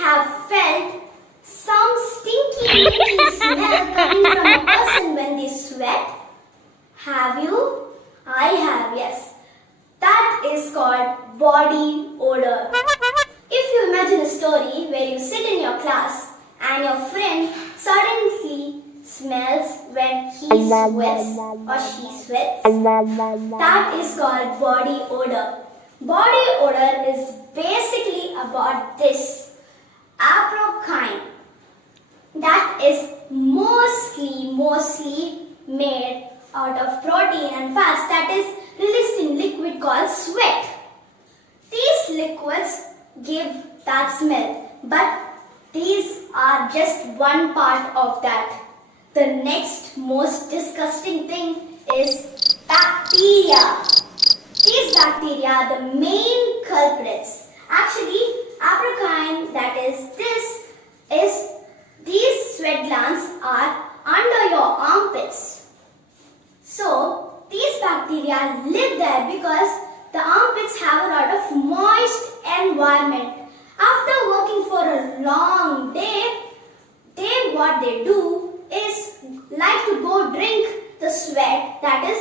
have felt some stinky, winky smell coming from a person when they sweat? Have you? I have, yes. That is called body odor. If you imagine a story where you sit in your class and your friend suddenly smells when he sweats or she sweats, that is called body odor. Body odor is basically about this apricot that is mostly made out of protein and fats that is released in liquid called sweat. These liquids give that smell, but these are just one part of that. The next most disgusting thing is bacteria. These bacteria are the main culprits. Actually, apricot, that is these sweat glands are under your armpits. So, these bacteria live there because the armpits have a lot of moist environment. After working for a long day, what they do is like to go drink the sweat that is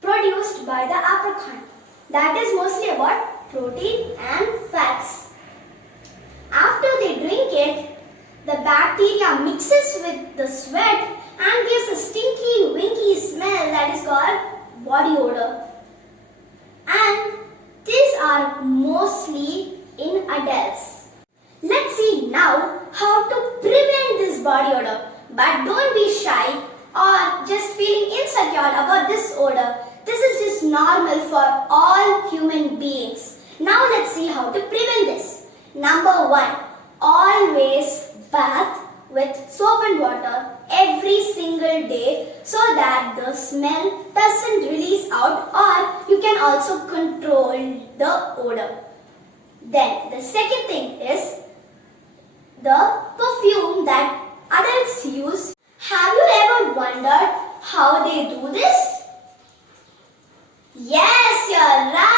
produced by the apricot. That is mostly about protein and fats. After they drink it, the bacteria mixes with the sweat and gives a stinky, winky smell that is called body odor. And these are mostly in adults. Let's see now how to prevent this body odor. But don't be shy or just feeling insecure about this odor. This is just normal for all human beings. Now let's see how to prevent this. Number 1. Always bath with soap and water every single day so that the smell doesn't release out, or you can also control the odor. Then the second thing is the perfume that adults use. Have you ever wondered how they do this? Yes, you're right.